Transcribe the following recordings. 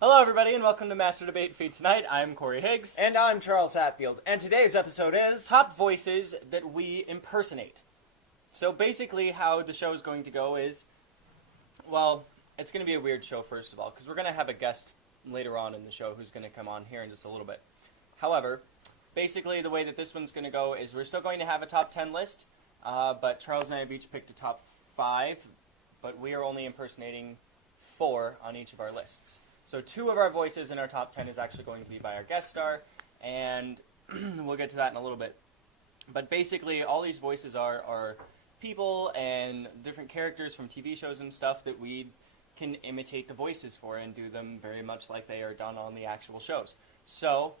Hello, everybody, and welcome to Master Debate Feed tonight. I'm Corey Higgs. And I'm Charles Hatfield, and today's episode is... Top voices that we impersonate. So basically how the show is going to go is, well, it's going to be a weird show, first of all, because we're going to have a guest later on in the show who's going to come on here in just a little bit. However, basically the way that this one's going to go is we're still going to have a top 10 list, but Charles and I have each picked a top 5, but we are only impersonating 4 on each of our lists. So 2 of our voices in our top 10 is actually going to be by our guest star, and we'll get to that in a little bit. But basically, all these voices are people and different characters from TV shows and stuff that we can imitate the voices for and do them very much like they are done on the actual shows. So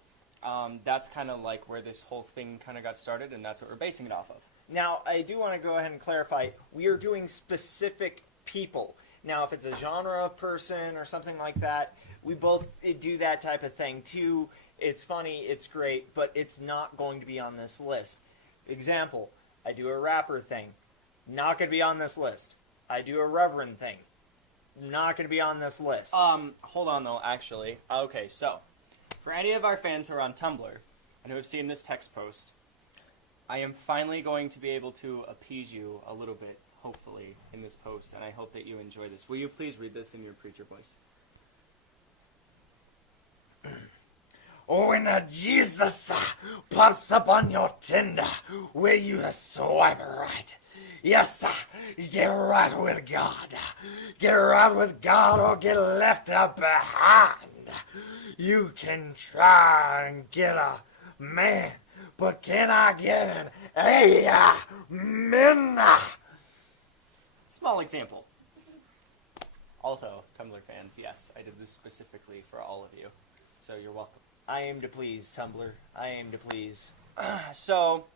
that's kind of like where this whole thing kind of got started, and that's what we're basing it off of. Now, I do want to go ahead and clarify, we are doing specific people. Now, if it's a genre of person or something like that, we both do that type of thing too. It's funny, it's great, but it's not going to be on this list. Example, I do a rapper thing, not going to be on this list. I do a reverend thing, not going to be on this list. Hold on though, actually. Okay, so, for any of our fans who are on Tumblr and who have seen this text post, I am finally going to be able to appease you a little bit, hopefully, in this post, and I hope that you enjoy this. Will you please read this in your preacher voice? When Jesus pops up on your Tinder, will you swipe right? Yes, get right with God. Get right with God or get left behind. You can try and get a man, but can I get an amen? Small example. Also, Tumblr fans, yes, I did this specifically for all of you, so you're welcome. I aim to please, Tumblr. I aim to please. So,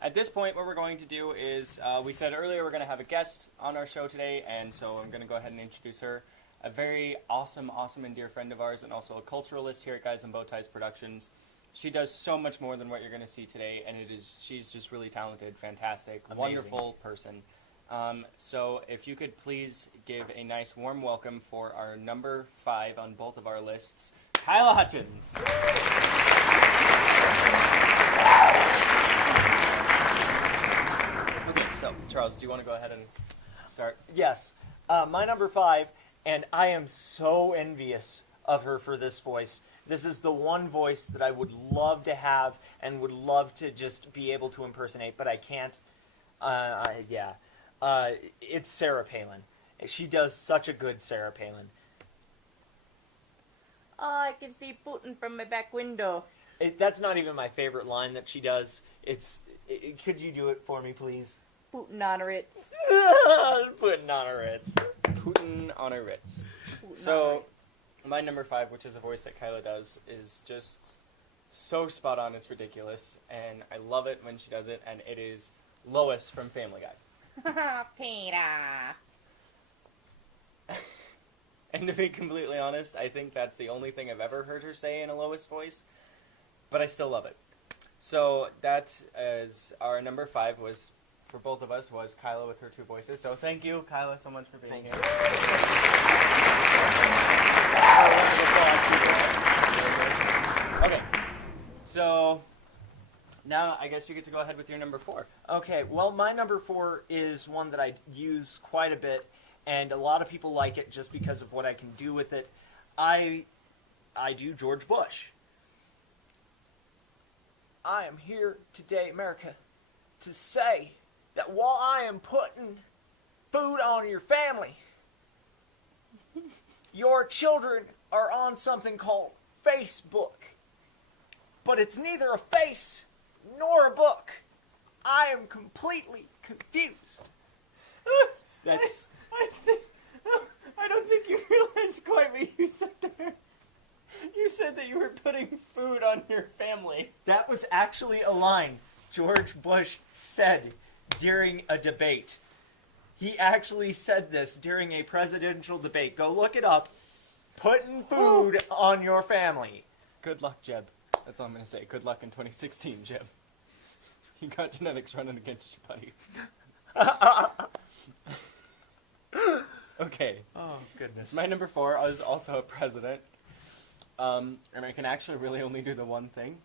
at this point, what we're going to do is, we said earlier we're going to have a guest on our show today, and so I'm going to go ahead and introduce her. A very awesome and dear friend of ours, and also a culturalist here at Guys in Bow Ties Productions. She does so much more than what you're going to see today, and she's just really talented, fantastic, amazing, wonderful person. So if you could please give a nice warm welcome for our number 5 on both of our lists, Kyla Hutchins. Okay, so Charles, do you want to go ahead and start? Yes. My number 5, and I am so envious of her for this voice. This is the one voice that I would love to have and would love to just be able to impersonate, but I can't. It's Sarah Palin. She does such a good Sarah Palin. Oh, I can see Putin from my back window. That's not even my favorite line that she does. Could you do it for me, please? Putin on Ritz. Putin on a Ritz. Putin on a Ritz. So, my number 5, which is a voice that Kyla does, is just so spot on, it's ridiculous, and I love it when she does it, and it is Lois from Family Guy. Peter. And to be completely honest, I think that's the only thing I've ever heard her say in a Lois voice, but I still love it. So that is our number 5 was, for both of us, was Kyla with her 2 voices. So thank you, Kyla, so much for being here. Okay, so now I guess you get to go ahead with your number 4. Okay, well, my number 4 is one that I use quite a bit, and a lot of people like it just because of what I can do with it. I do George Bush. I am here today, America, to say that while I am putting food on your family, your children are on something called Facebook. But it's neither a face nor a book. I am completely confused. That's... I don't think you realized quite what you said there. You said that you were putting food on your family. That was actually a line George Bush said during a debate. He actually said this during a presidential debate. Go look it up. Putting food on your family. Good luck, Jeb. That's all I'm going to say. Good luck in 2016, Jeb. You got genetics running against you, buddy. Okay. Oh, goodness. My number 4 is also a president. And I can actually really only do the one thing.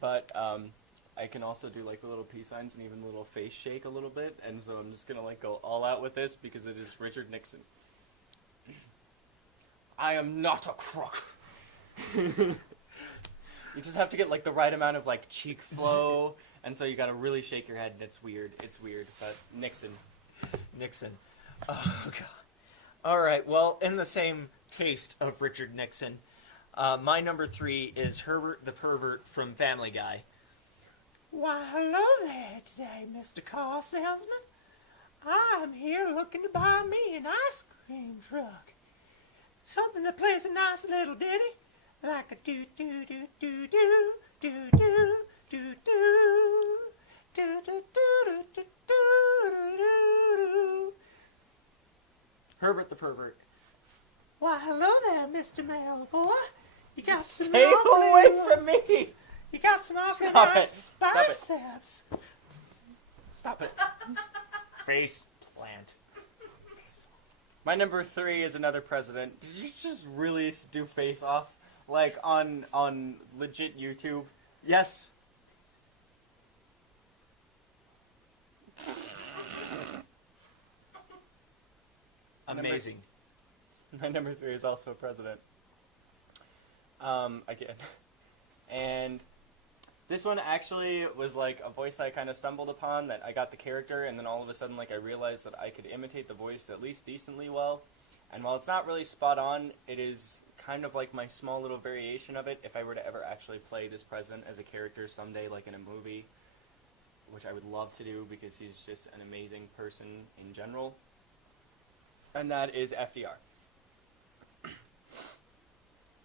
But I can also do like the little peace signs and even the little face shake a little bit. And so I'm just gonna like go all out with this because it is Richard Nixon. I am not a crook. You just have to get like the right amount of like cheek flow, and so you gotta really shake your head, and it's weird. It's weird, but Nixon. Oh, God. All right, well, in the same taste of Richard Nixon, my number 3 is Herbert the Pervert from Family Guy. Why, hello there today, Mr. Car Salesman. I'm here looking to buy me an ice cream truck. Something that plays a nice little ditty, like a do-do-do-do-do, do-do, do-do, do-do-do-do-do-do. Herbert the Pervert. Why, hello there, Mr. Mail Boy. You got some Stay awfully away from me! You got some awfully Stop nice it. Stop it. biceps. Stop it. Face plant. My number 3 is another president. Did you just really do Face Off? Like on legit YouTube? Yes. Amazing. My number 3 is also a president. Again. And this one actually was like a voice I kind of stumbled upon, that I got the character, and then all of a sudden like I realized that I could imitate the voice at least decently well. And while it's not really spot on, it is kind of like my small little variation of it if I were to ever actually play this president as a character someday, like in a movie, which I would love to do because he's just an amazing person in general. And that is FDR.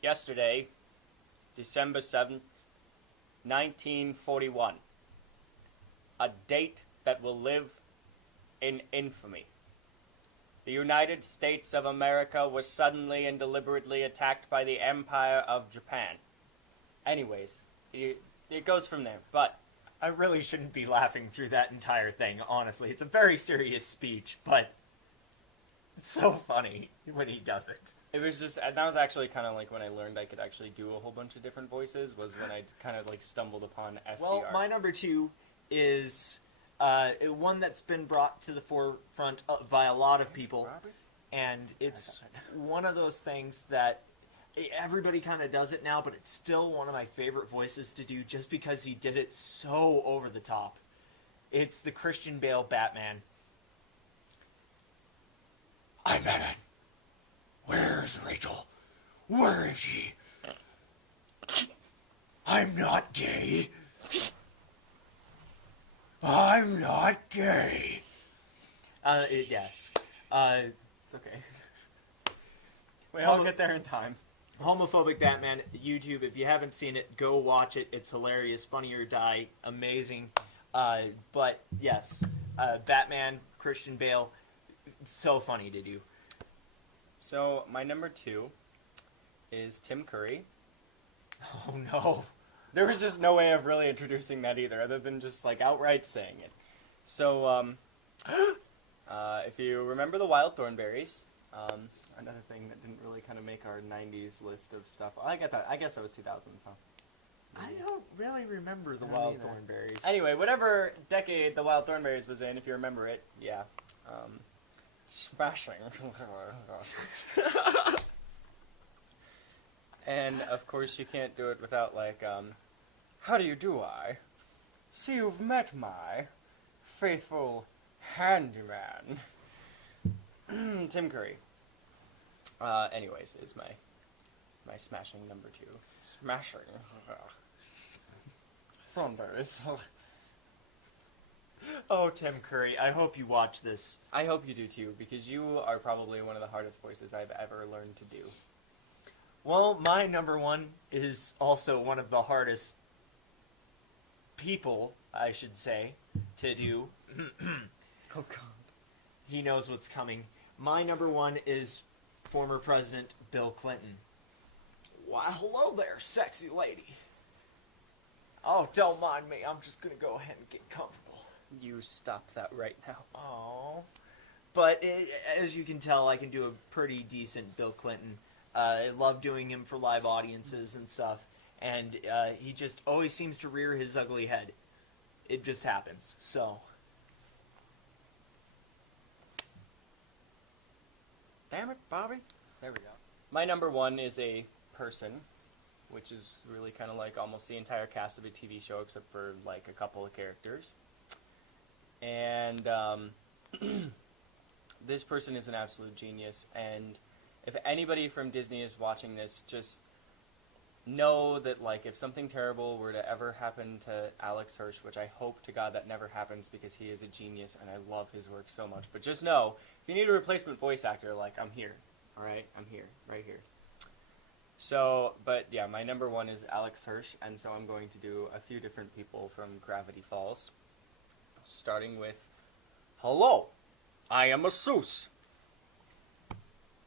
Yesterday, December 7th, 1941. A date that will live in infamy. The United States of America was suddenly and deliberately attacked by the Empire of Japan. Anyways, it goes from there, but I really shouldn't be laughing through that entire thing, honestly. It's a very serious speech, but it's so funny when he does it. it was just, that was actually kind of like when I learned I could actually do a whole bunch of different voices, was when I kind of like stumbled upon FDR. Well, my number 2 is one that's been brought to the forefront by a lot of people, and it's one of those things that everybody kind of does it now, but it's still one of my favorite voices to do just because he did it so over the top. It's the Christian Bale Batman. I'm Batman. Where's Rachel? Where is she? I'm not gay. I'm not gay. Yes. It's okay. I'll get there in time. Homophobic Batman, YouTube. If you haven't seen it, go watch it. It's hilarious. Funny or Die. Amazing. But yes, Batman, Christian Bale, so funny to do. So, my number 2 is Tim Curry. Oh no. There was just no way of really introducing that either, other than just like outright saying it. So, if you remember the Wild Thornberrys, another thing that didn't really kind of make our 90s list of stuff. I get that. I guess that was 2000s, huh? I don't really remember the I don't Wild either. Thornberrys. Anyway, whatever decade the Wild Thornberrys was in, if you remember it, yeah. Smashing. And, of course, you can't do it without, like, how do you do, I? See, you've met my faithful handyman. Tim Curry. Anyways, is my smashing number 2. Smashing. Thornberrys. Oh, Tim Curry, I hope you watch this. I hope you do too, because you are probably one of the hardest voices I've ever learned to do. Well, my number 1 is also one of the hardest people, I should say, to do. Oh, God. He knows what's coming. My number 1 is former President Bill Clinton. Why, hello there, sexy lady. Oh, don't mind me. I'm just going to go ahead and get comfortable. You stop that right now. Oh. But as you can tell, I can do a pretty decent Bill Clinton. I love doing him for live audiences and stuff. And he just always seems to rear his ugly head. It just happens. So. Damn it, Bobby. There we go. My number one is a person, which is really kind of like almost the entire cast of a TV show except for like a couple of characters. And this person is an absolute genius. And if anybody from Disney is watching this, just know that, like, if something terrible were to ever happen to Alex Hirsch, which I hope to God that never happens because he is a genius and I love his work so much, but just know, if you need a replacement voice actor, like, I'm here, alright? I'm here, right here. So, but yeah, my number one is Alex Hirsch, and so I'm going to do a few different people from Gravity Falls, starting with, hello, I am a Seuss.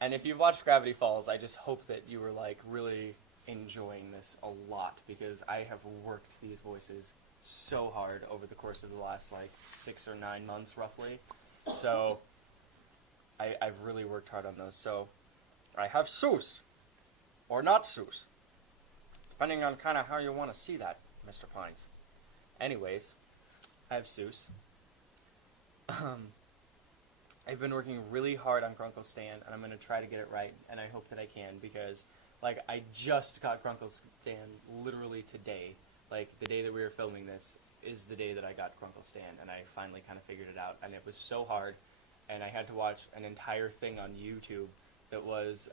And if you've watched Gravity Falls, I just hope that you were, like, really enjoying this a lot, because I have worked these voices so hard over the course of the last, like, 6 or 9 months, roughly. So, I've really worked hard on those. So, I have Seuss, or not Seuss, depending on kind of how you want to see that, Mr. Pines. Anyways, I have Seuss. I've been working really hard on Grunkle Stan, and I'm going to try to get it right, and I hope that I can, because, like, I just got Grunkle Stan literally today. Like, the day that we were filming this is the day that I got Grunkle Stan, and I finally kind of figured it out, and it was so hard, and I had to watch an entire thing on YouTube that was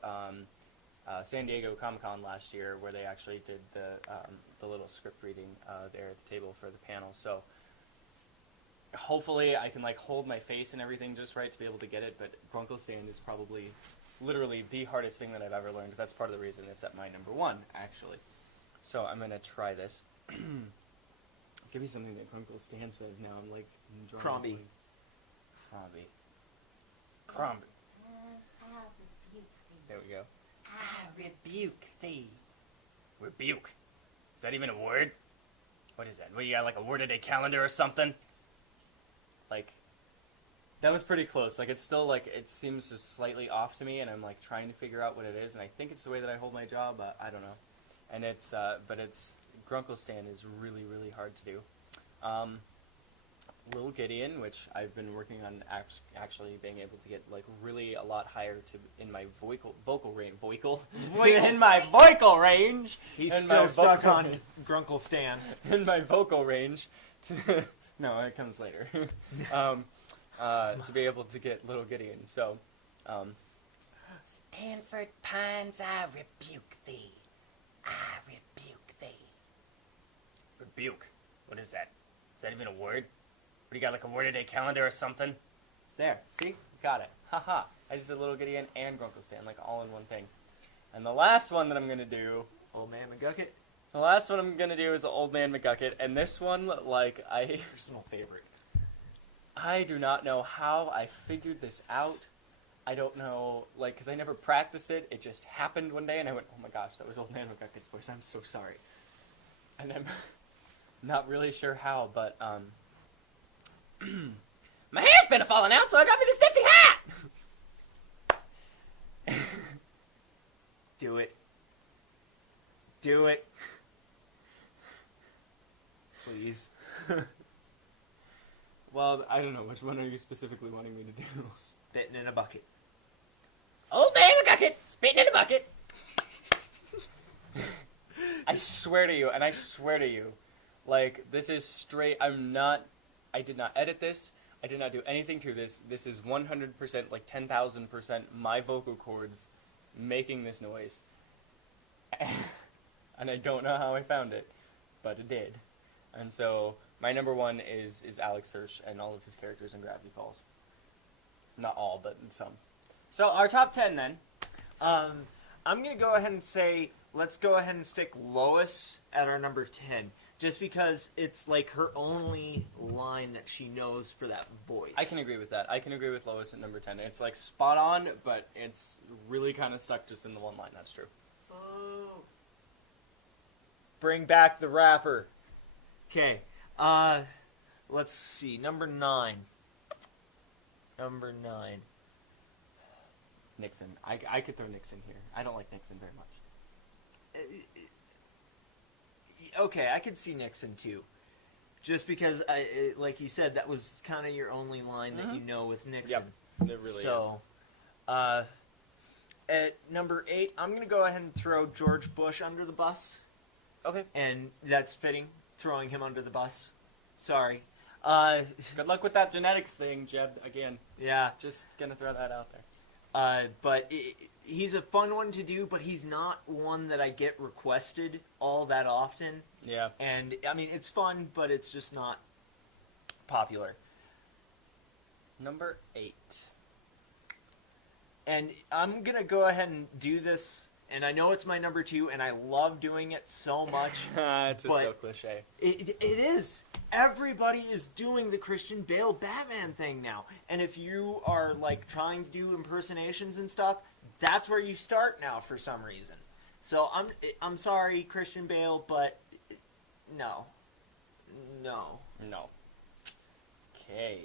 San Diego Comic-Con last year, where they actually did the little script reading there at the table for the panel. So hopefully I can, like, hold my face and everything just right to be able to get it, but Grunkle Stan is probably literally the hardest thing that I've ever learned. That's part of the reason it's at my number one, actually. So I'm going to try this. Give me something that Grunkle Stan says now. I'm, like, enjoying Crombie. it. Crombie. Crombie. There we go. I rebuke thee. Rebuke. Is that even a word? What is that? What, you got, like, a word-a-day calendar or something? Like, that was pretty close. Like, it's still, like, it seems just slightly off to me, and I'm, like, trying to figure out what it is, and I think it's the way that I hold my jaw, but I don't know. And it's, but it's, Grunkle Stan is really, really hard to do. Little Gideon, which I've been working on actually being able to get, like, really a lot higher in my vocal range. In my vocal range! He's In still my stuck vocal- on Grunkle Stan. in my vocal range to no, it comes later. To be able to get Little Gideon. So, Stanford Pines, I rebuke thee. I rebuke thee. rebuke. What is that? Is that even a word? What, do you got, like, a word-a-day calendar or something? There, see? Got it. Haha. I just did Little Gideon and Grunkle Stan, like, all in one thing. And the last one that I'm gonna do, Old Man McGucket. the last one I'm gonna do is Old Man McGucket, and this one, like, Personal favorite. I do not know how I figured this out. I don't know, like, because I never practiced it. It just happened one day, and I went, oh my gosh, that was Old Man McGucket's voice. I'm so sorry. And I'm not really sure how, but, my hair's been falling out, so I got me this nifty hat! Do it. Do it. Please. Well, I don't know. Which one are you specifically wanting me to do? Spitting in a bucket. Old Man McGucket, spitting in a bucket. I swear to you, and I swear to you, like, this is straight, I did not edit this, I did not do anything to this, this is 100%, like 10,000% my vocal cords making this noise. And I don't know how I found it, but it did. And so, my number one is Alex Hirsch and all of his characters in Gravity Falls. Not all, but some. So, our top 10 then. I'm going to go ahead and say, let's go ahead and stick Lois at our number 10. Just because it's, like, her only line that she knows for that voice. I can agree with that. I can agree with Lois at number 10. It's, like, spot on, but it's really kind of stuck just in the one line. That's true. Bring back the rapper. Okay. Let's see. Number 9. Number 9. Nixon. I could throw Nixon here. I don't like Nixon very much. Okay, I could see Nixon too. Just because, like you said, that was kind of your only line that you know with Nixon. Yep, it really is. At number 8, I'm going to go ahead and throw George Bush under the bus. Okay. And that's fitting, throwing him under the bus. Sorry. Good luck with that genetics thing, Jeb, again. Yeah. Just going to throw that out there. But he's a fun one to do, but he's not one that I get requested all that often. Yeah. And, I mean, it's fun, but it's just not popular. Number 8. And I'm going to go ahead and do this, and I know it's my number 2, and I love doing it so much. It's just but so cliche. It is. Everybody is doing the Christian Bale Batman thing now. And if you are, like, trying to do impersonations and stuff, that's where you start now for some reason. So I'm sorry, Christian Bale, but no. No. No. Okay,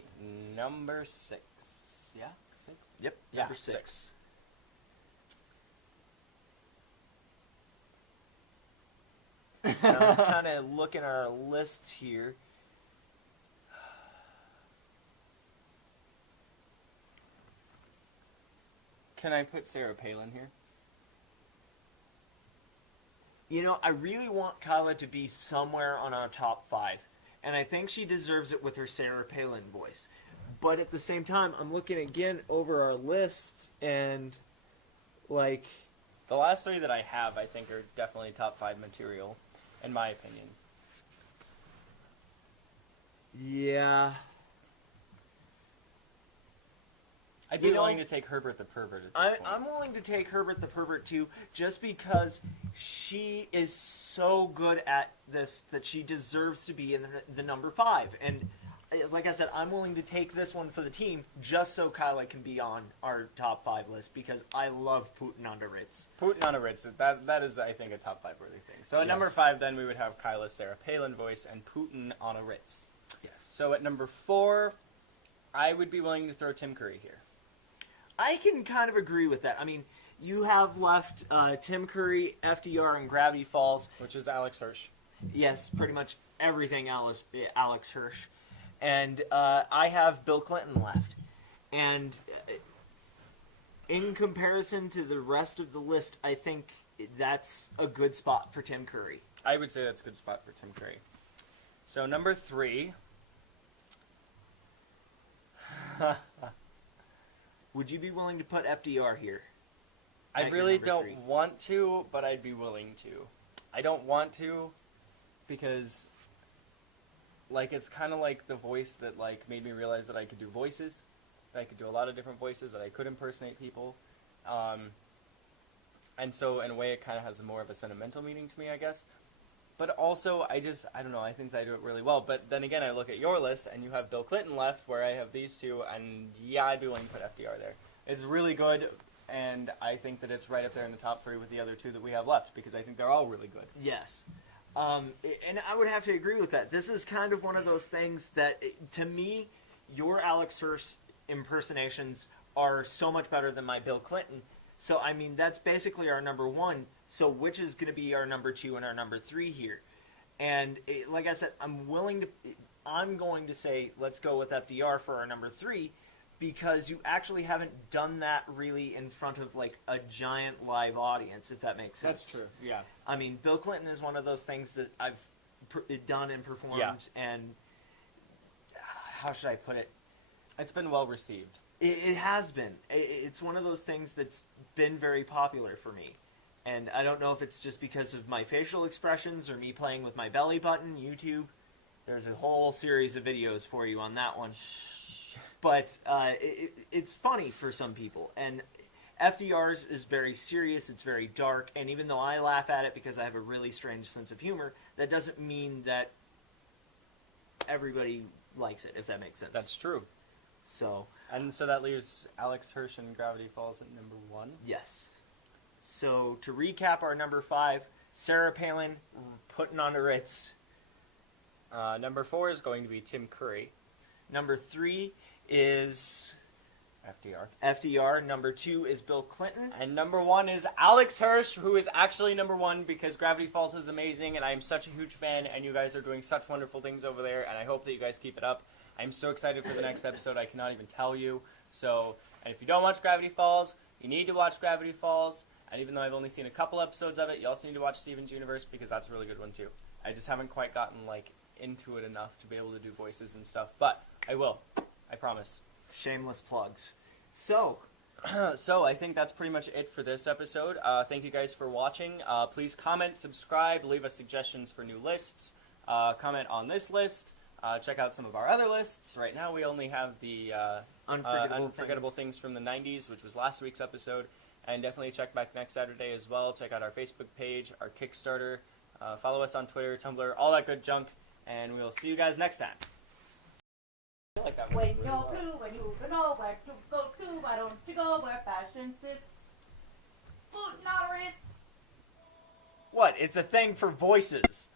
number 6. Yeah? 6? Yep, Yeah, number 6. I'm kind of looking at our lists here. Can I put Sarah Palin here? You know, I really want Kyla to be somewhere on our top 5. And I think she deserves it with her Sarah Palin voice. But at the same time, I'm looking again over our lists and, like... The last 3 that I have, I think, are definitely top 5 material, in my opinion. Yeah. I'd be willing to take Herbert the Pervert at this point. I'm willing to take Herbert the Pervert too, just because she is so good at this that she deserves to be in the number 5. And like I said, I'm willing to take this one for the team just so Kyla can be on our top 5 list because I love Putin on the Ritz. Putin on a Ritz. That is, I think, a top 5 worthy thing. So at number 5, then, we would have Kyla's Sarah Palin voice and Putin on a Ritz. Yes. So at number 4, I would be willing to throw Tim Curry here. I can kind of agree with that. I mean, you have left Tim Curry, FDR, and Gravity Falls. Which is Alex Hirsch. Yes, pretty much everything Alex Hirsch. And I have Bill Clinton left. And in comparison to the rest of the list, I think that's a good spot for Tim Curry. I would say that's a good spot for Tim Curry. So number 3. Would you be willing to put FDR here? I At your really number don't 3? want to, but I'd be willing to. I don't want to because, like, it's kind of like the voice that, like, made me realize that I could do voices, that I could do a lot of different voices, that I could impersonate people. And so, in a way, it kind of has more of a sentimental meaning to me, I guess. But also, I don't know, I think that I do it really well. But then again, I look at your list, and you have Bill Clinton left, where I have these 2, and yeah, I'd be willing to put FDR there. It's really good, and I think that it's right up there in the top 3 with the other 2 that we have left, because I think they're all really good. Yes. And I would have to agree with that. This is kind of one of those things that, to me, your Alex Hirsch impersonations are so much better than my Bill Clinton. So, I mean, that's basically our number 1. So, which is going to be our number 2 and our number 3 here? And like I said, I'm going to say let's go with FDR for our number 3 because you actually haven't done that really in front of like a giant live audience, if that makes sense. That's true, yeah. I mean, Bill Clinton is one of those things that I've done and performed, Yeah. and how should I put it? It's been well received. It has been. It's one of those things that's been very popular for me. And I don't know if it's just because of my facial expressions or me playing with my belly button, YouTube. There's a whole series of videos for you on that one. But it's funny for some people. And FDR's is very serious, it's very dark, and even though I laugh at it because I have a really strange sense of humor, that doesn't mean that everybody likes it, if that makes sense. That's true. So, And so that leaves Alex Hirsch and Gravity Falls at number 1. yes. So, to recap our number 5, Sarah Palin putting on the Ritz. Number 4 is going to be Tim Curry. Number 3 is FDR. FDR. Number 2 is Bill Clinton. And number 1 is Alex Hirsch, who is actually number 1 because Gravity Falls is amazing, and I am such a huge fan, and you guys are doing such wonderful things over there, and I hope that you guys keep it up. I'm so excited for the next episode, I cannot even tell you. So, and if you don't watch Gravity Falls, you need to watch Gravity Falls, and even though I've only seen a couple episodes of it, you also need to watch Steven's Universe, because that's a really good one too. I just haven't quite gotten, into it enough to be able to do voices and stuff, but I will. I promise. Shameless plugs. So, So I think that's pretty much it for this episode. Thank you guys for watching. Please comment, subscribe, leave us suggestions for new lists. Comment on this list. Check out some of our other lists. Right now we only have the Unforgettable things from the 90s, which was last week's episode. And definitely check back next Saturday as well. Check out our Facebook page, our Kickstarter. Follow us on Twitter, Tumblr, all that good junk. And we'll see you guys next time. I feel like that When went really you're well. blue, when you don't know where to go to, why don't you go where fashion sits? Food not Ritz. what? It's a thing for voices.